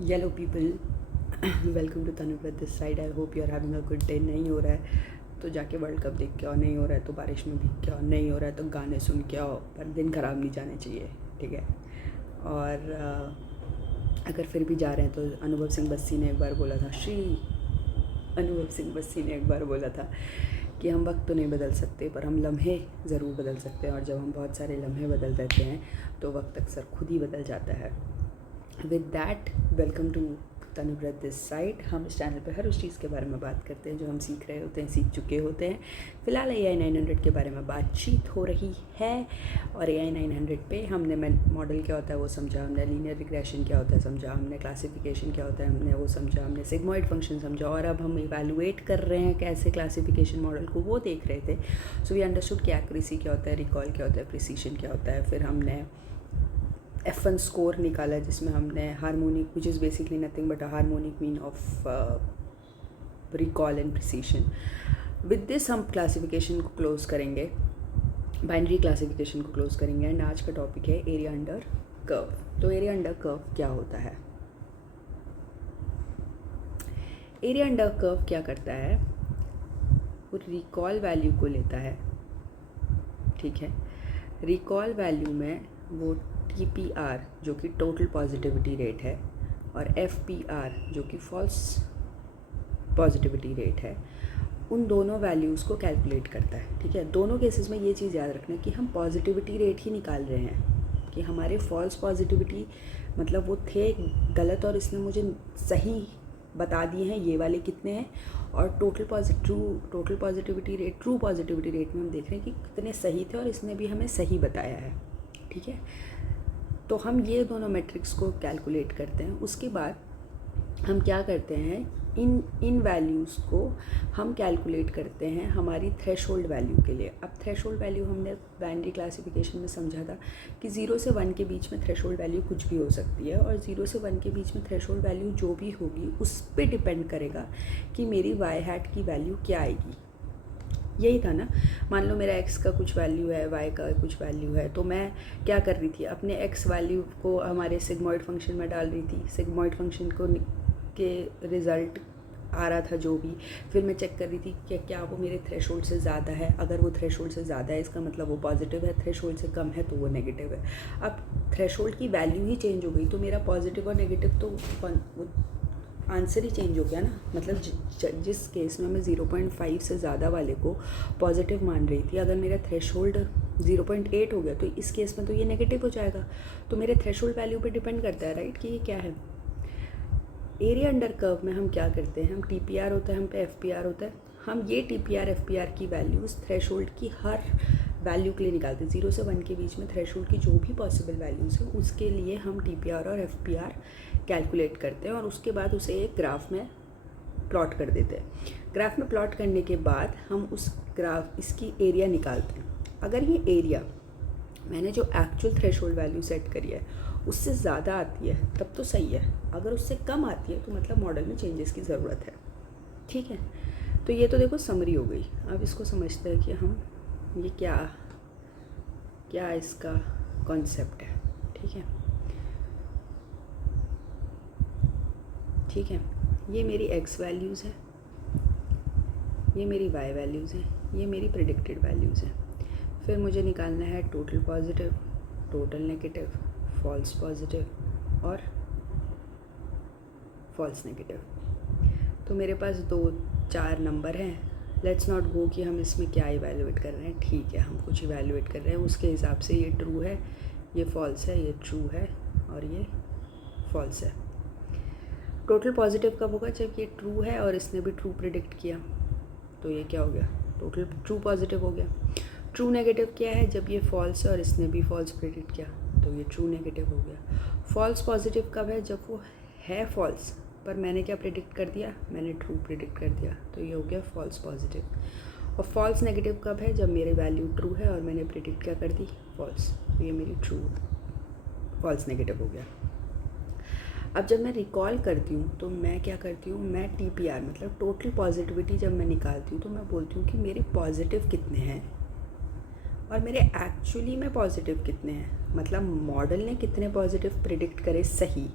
Yellow people, welcome to Tanuvrat this side. I hope you are having a good day. नहीं हो रहा है तो जाके वर्ल्ड कप देख के आओ, नहीं हो रहा है तो बारिश में भीग के आओ, नहीं हो रहा है तो गाने सुन के आओ, पर दिन ख़राब नहीं जाने चाहिए, ठीक है। और अगर फिर भी जा रहे हैं तो अनुभव सिंह बस्सी ने एक बार बोला था, अनुभव सिंह बस्सी ने एक बार बोला था कि हम वक्त तो नहीं बदल सकते पर हम लम्हे ज़रूर बदल सकते हैं, और जब हम बहुत सारे लम्हे बदल देते हैं तो वक्त अक्सर खुद ही बदल जाता है। With that, welcome to Tanuvrat this side. हम इस चैनल पे हर उस चीज़ के बारे में बात करते हैं जो हम सीख रहे होते हैं, सीख चुके होते हैं। फ़िलहाल AI 900 के बारे में बातचीत हो रही है, और AI 900 पे हमने मॉडल क्या होता है वो समझा, हमने लीनियर रिग्रेशन क्या होता है समझा, हमने क्लासिफिकेशन क्या होता है हमने वो समझा, हमने सिग्मॉइड फंक्शन समझा, और अब हम इवैल्यूएट कर रहे हैं कैसे क्लासिफिकेशन मॉडल को, वो देख रहे थे। सो वी अंडरस्टूड कि एक्यूरेसी क्या होता है, रिकॉल क्या होता है, प्रिसीशन क्या होता है। फिर हमने F1 स्कोर निकाला जिसमें हमने harmonic, which is basically nothing but a harmonic mean of recall and precision. With this हम क्लासिफिकेशन को क्लोज करेंगे, बाइनरी क्लासिफिकेशन को क्लोज करेंगे। एंड आज का टॉपिक है एरिया अंडर कर्व। तो एरिया अंडर कर्व क्या होता है? एरिया अंडर कर्व क्या करता है, वो रिकॉल वैल्यू को लेता है, ठीक है। रिकॉल वैल्यू में वो TPR जो कि टोटल पॉजिटिविटी रेट है, और FPR जो कि फॉल्स पॉजिटिविटी रेट है, उन दोनों वैल्यूज़ को कैलकुलेट करता है, ठीक है। दोनों केसेस में ये चीज़ याद रखना कि हम पॉजिटिविटी रेट ही निकाल रहे हैं, कि हमारे फॉल्स पॉजिटिविटी मतलब वो थे गलत और इसने मुझे सही बता दिए हैं ये वाले कितने हैं, और total positivity rate, true positivity rate में हम देख रहे हैं कि कितने सही थे और इसने भी हमें सही बताया है, ठीक है। तो हम ये दोनों मैट्रिक्स को कैलकुलेट करते हैं। उसके बाद हम क्या करते हैं, इन वैल्यूज़ को हम कैलकुलेट करते हैं हमारी थ्रेशोल्ड वैल्यू के लिए। अब थ्रेशोल्ड वैल्यू हमने बाइनरी क्लासिफिकेशन में समझा था कि 0 से 1 के बीच में थ्रेशोल्ड वैल्यू कुछ भी हो सकती है, और 0 से 1 के बीच में थ्रेशोल्ड वैल्यू जो भी होगी उस पर डिपेंड करेगा कि मेरी वाई हैट की वैल्यू क्या आएगी। यही था ना। मान लो मेरा x का कुछ वैल्यू है, y का कुछ वैल्यू है, तो मैं क्या कर रही थी, अपने x वैल्यू को हमारे सिग्मॉइड फंक्शन में डाल रही थी। सिग्मॉइड फंक्शन को के रिज़ल्ट आ रहा था जो भी, फिर मैं चेक कर रही थी कि क्या वो मेरे थ्रेशोल्ड से ज़्यादा है। अगर वो थ्रेशोल्ड से ज़्यादा है इसका मतलब वो पॉजिटिव है, थ्रेशोल्ड से कम है तो वो नेगेटिव है। अब थ्रेशोल्ड की वैल्यू ही चेंज हो गई तो मेरा पॉजिटिव और नेगेटिव तो आंसर ही चेंज हो गया ना। मतलब जिस केस में मैं 0.5 से ज़्यादा वाले को पॉजिटिव मान रही थी, अगर मेरा थ्रेशोल्ड 0.8 हो गया तो इस केस में तो ये नेगेटिव हो जाएगा। तो मेरे थ्रेशोल्ड वैल्यू पे डिपेंड करता है, राइट, कि ये क्या है। एरिया अंडर कर्व में हम क्या करते हैं, हम TPR होता है, हम पे FPR होता है, हम ये TPR FPR की वैल्यूज़ थ्रेशोल्ड की हर वैल्यू के लिए निकालते हैं। 0 से 1 के बीच में थ्रेशोल्ड की जो भी पॉसिबल वैल्यूज़ हैं उसके लिए हम TPR और FPR कैलकुलेट करते हैं, और उसके बाद उसे एक ग्राफ में प्लॉट कर देते हैं। ग्राफ में प्लॉट करने के बाद हम इसकी एरिया निकालते हैं। अगर ये एरिया मैंने जो एक्चुअल थ्रेशोल्ड वैल्यू सेट करी है उससे ज़्यादा आती है तब तो सही है, अगर उससे कम आती है तो मतलब मॉडल में चेंजेस की ज़रूरत है, ठीक है। तो ये तो देखो समरी हो गई। अब इसको समझते हैं कि हम ये क्या इसका कॉन्सेप्ट है, ठीक है। ठीक है, ये मेरी x वैल्यूज़ है, ये मेरी y वैल्यूज़ हैं, ये मेरी प्रेडिक्टेड वैल्यूज़ हैं। फिर मुझे निकालना है total positive, total negative, false positive और फॉल्स नेगेटिव। तो मेरे पास 4 नंबर हैं। लेट्स नॉट गो कि हम इसमें क्या इवैल्यूएट कर रहे हैं, ठीक है, हम कुछ इवैल्यूएट कर रहे हैं, उसके हिसाब से ये ट्रू है, ये फॉल्स है, ये ट्रू है और ये फॉल्स है। टोटल पॉजिटिव कब होगा, जब ये ट्रू है और इसने भी ट्रू प्रिडिक्ट किया, तो ये क्या हो गया, टोटल ट्रू पॉजिटिव हो गया। ट्रू नेगेटिव क्या है, जब ये फॉल्स है और इसने भी फॉल्स प्रिडिक्ट किया, तो ये ट्रू नेगेटिव हो गया। फॉल्स पॉजिटिव कब है, जब वो है फॉल्स पर मैंने क्या प्रिडिक्ट कर दिया, मैंने ट्रू प्रिडिक्ट कर दिया, तो ये हो गया फॉल्स पॉजिटिव। और फॉल्स नेगेटिव कब है, जब मेरी वैल्यू ट्रू है और मैंने प्रिडिक्ट क्या कर दी, फॉल्स, तो ये मेरी ट्रू फॉल्स नेगेटिव हो गया। अब जब मैं रिकॉल करती हूँ तो मैं क्या करती हूँ, मैं TPR मतलब टोटल पॉजिटिविटी जब मैं निकालती हूँ तो मैं बोलती हूँ कि मेरे पॉजिटिव कितने हैं और मेरे एक्चुअली में पॉजिटिव कितने हैं, मतलब मॉडल ने कितने पॉजिटिव प्रिडिक्ट करे सही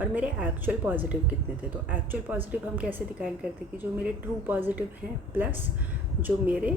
और मेरे एक्चुअल पॉजिटिव कितने थे। तो एक्चुअल पॉजिटिव हम कैसे डिफाइन करते हैं कि जो मेरे ट्रू पॉजिटिव हैं प्लस जो मेरे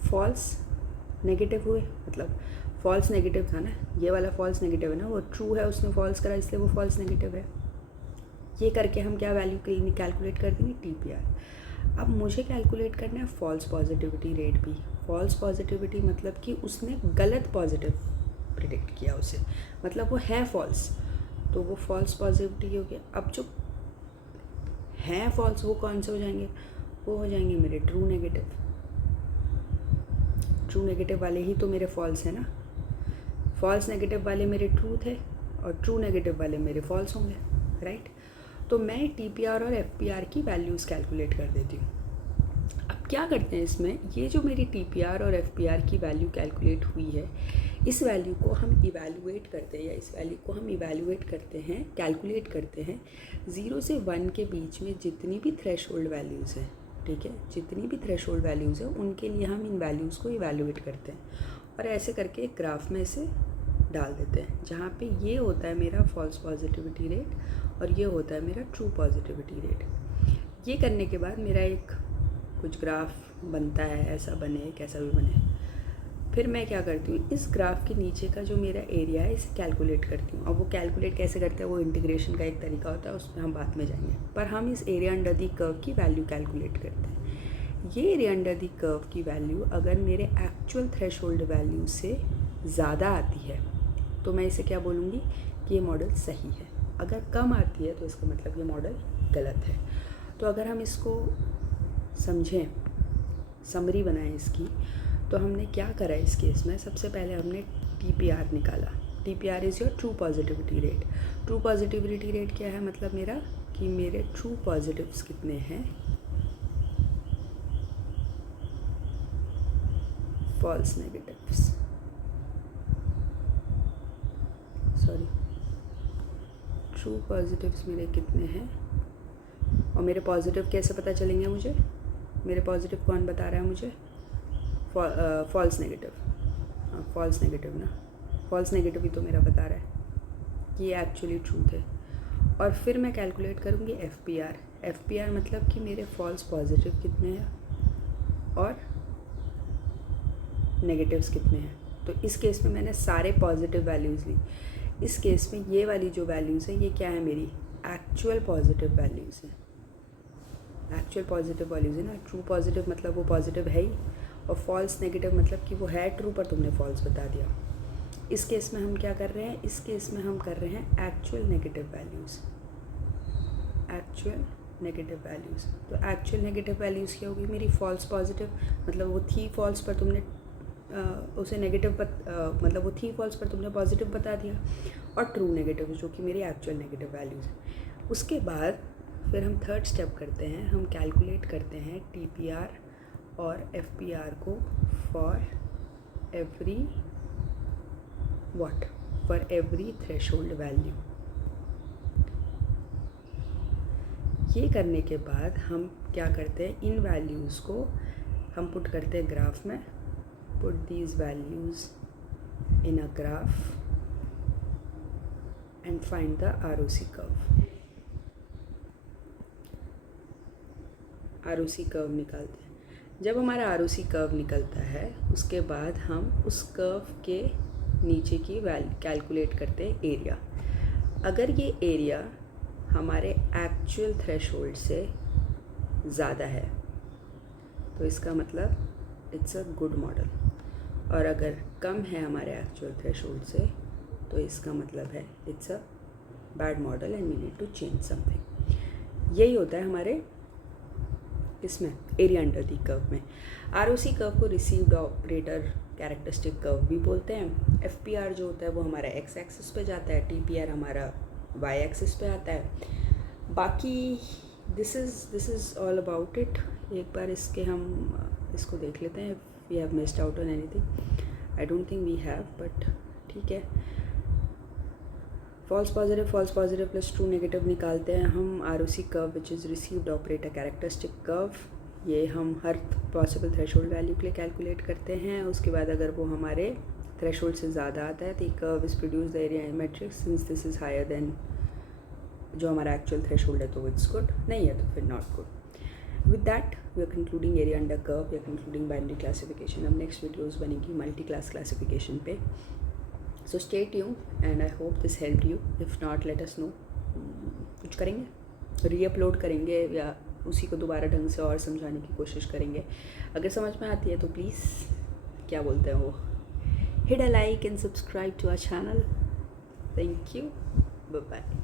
फॉल्स नेगेटिव हुए, मतलब फॉल्स नेगेटिव था ना, ये वाला फॉल्स नेगेटिव है ना, वो ट्रू है, उसने फॉल्स करा इसलिए वो फॉल्स नेगेटिव है। ये करके हम क्या वैल्यू कैलकुलेट कर देंगे, TPR। अब मुझे कैलकुलेट करना है फॉल्स पॉजिटिविटी रेट भी। फॉल्स पॉजिटिविटी मतलब कि उसने गलत पॉजिटिव प्रिडिक्ट किया उसे, मतलब वो है फॉल्स, तो वो फॉल्स पॉजिटिविटी हो गया। अब जो हैं फॉल्स वो कौन से हो जाएंगे, वो हो जाएंगे मेरे ट्रू नेगेटिव। ट्रू नेगेटिव वाले ही तो मेरे फॉल्स हैं ना, फॉल्स नेगेटिव वाले मेरे ट्रू थे और ट्रू नेगेटिव वाले मेरे फॉल्स होंगे, राइट। तो मैं TPR और FPR की वैल्यूज़ कैलकुलेट कर देती हूँ। अब क्या करते हैं इसमें, ये जो मेरी TPR और FPR की वैल्यू कैलकुलेट हुई है, इस वैल्यू को हम इवैल्यूएट करते हैं, या इस वैल्यू को हम इवैल्यूएट करते हैं, कैलकुलेट करते हैं 0 से 1 के बीच में जितनी भी थ्रेशोल्ड वैल्यूज़ हैं, ठीक है, जितनी भी थ्रेशोल्ड वैल्यूज़ हैं उनके लिए हम इन वैल्यूज़ को इवैल्यूएट करते हैं और ऐसे करके एक ग्राफ में इसे डाल देते हैं, जहाँ पे ये होता है मेरा फॉल्स पॉजिटिविटी रेट और ये होता है मेरा ट्रू पॉजिटिविटी रेट। ये करने के बाद मेरा एक कुछ ग्राफ बनता है, ऐसा बने कैसा भी बने। फिर मैं क्या करती हूँ, इस ग्राफ के नीचे का जो मेरा एरिया है इसे कैलकुलेट करती हूँ। अब वो कैलकुलेट कैसे करते हैं, वो इंटीग्रेशन का एक तरीका होता है, उसमें हम बाद में जाएंगे, पर हम इस एरिया अंडर दी कर्व की वैल्यू कैलकुलेट करते हैं। ये एरिया अंडर दी कर्व की वैल्यू अगर मेरे एक्चुअल थ्रेशोल्ड वैल्यू से ज़्यादा आती है तो मैं इसे क्या बोलूँगी कि ये मॉडल सही है। अगर कम आती है तो इसका मतलब ये मॉडल गलत है। तो अगर हम इसको समझें, समरी बनाएं इसकी, तो हमने क्या करा इस केस में, सबसे पहले हमने TPR निकाला। TPR is your true positivity rate. True positivity rate क्या है, मतलब मेरा कि मेरे ट्रू पॉजिटिव्स कितने हैं, false negatives, sorry, true positives मेरे कितने हैं और मेरे पॉजिटिव कैसे पता चलेंगे मुझे, मेरे पॉजिटिव कौन बता रहा है मुझे, फॉल्स नेगेटिव, हाँ फॉल्स नेगेटिव ना, फॉल्स नेगेटिव ही तो मेरा बता रहा है कि ये एक्चुअली ट्रू थे। और फिर मैं कैलकुलेट करूँगी FPR। FPR मतलब कि मेरे फॉल्स पॉजिटिव कितने हैं और नेगेटिव्स कितने हैं। तो इस केस में मैंने सारे पॉजिटिव वैल्यूज़ ली। इस केस में ये वाली जो वैल्यूज़ है ये क्या है, मेरी एक्चुअल पॉजिटिव वैल्यूज़ हैं। एक्चुअल पॉजिटिव वैल्यूज़ है ना, ट्रू पॉजिटिव मतलब वो पॉजिटिव है ही, और फॉल्स नेगेटिव मतलब कि वो है ट्रू पर तुमने फॉल्स बता दिया। इस केस में हम क्या कर रहे हैं, इस केस में हम कर रहे हैं actual negative values, actual negative values. तो एक्चुअल नेगेटिव वैल्यूज़ क्या होगी, मेरी फॉल्स पॉजिटिव मतलब वो थी फॉल्स पर तुमने उसे नेगेटिव मतलब वो थी फॉल्स पर तुमने पॉजिटिव बता दिया, और ट्रू नेगेटिव जो कि मेरी एक्चुअल नेगेटिव वैल्यूज़ है। उसके बाद फिर हम थर्ड स्टेप करते हैं, हम कैलकुलेट करते हैं TPR और FPR को फॉर एवरी थ्रेशोल्ड वैल्यू। ये करने के बाद हम क्या करते हैं, इन वैल्यूज़ को हम पुट करते हैं ग्राफ में, put these values in a graph and find the ROC curve. ROC curve निकालते हैं। जब हमारा ROC कर्व निकलता है उसके बाद हम उस कर्व के नीचे की वैल्यू कैलकुलेट करते हैं एरिया। अगर ये एरिया हमारे एक्चुअल थ्रेशोल्ड से ज़्यादा है तो इसका मतलब इट्स अ गुड मॉडल, और अगर कम है हमारे एक्चुअल थ्रेशोल्ड से तो इसका मतलब है it's a bad model and we need to change something. यही होता है हमारे इसमें एरिया अंडर दी कर्व में। ROC कर्व को रिसीव्ड ऑपरेटर कैरेक्टरिस्टिक कर्व भी बोलते हैं। FPR जो होता है वो हमारा x एक्सिस पे जाता है, TPR हमारा y एक्सिस पे आता है। बाकी this is all about it. एक बार इसको देख लेते हैं, we have missed out on anything, I don't think we have, but ठीक है। False positive plus true negative निकालते हैं हम ROC curve which is received operator characteristic curve. ये हम हर पॉसिबल थ्रेशोल्ड वैल्यू के लिए कैलकुलेट करते हैं। उसके बाद अगर वो हमारे थ्रेशोल्ड से ज़्यादा आता है तो curve is produce the area matrix since this is higher than जो हमारा एक्चुअल थ्रेशोल्ड है तो इट्स गुड, नहीं है तो फिर not good. With that we are concluding area under curve, we are concluding binary classification. अब नेक्स्ट वीडियोस बनेगी मल्टी क्लास क्लासिफिकेशन पे. So stay tuned and I hope this help you. If not let us know. कुछ करेंगे, reupload करेंगे या उसी को दोबारा ढंग से और समझाने की कोशिश करेंगे. अगर समझ में आती है तो प्लीज़, क्या बोलते हैं वो, hit a like and subscribe to our channel. Thank you. Bye bye.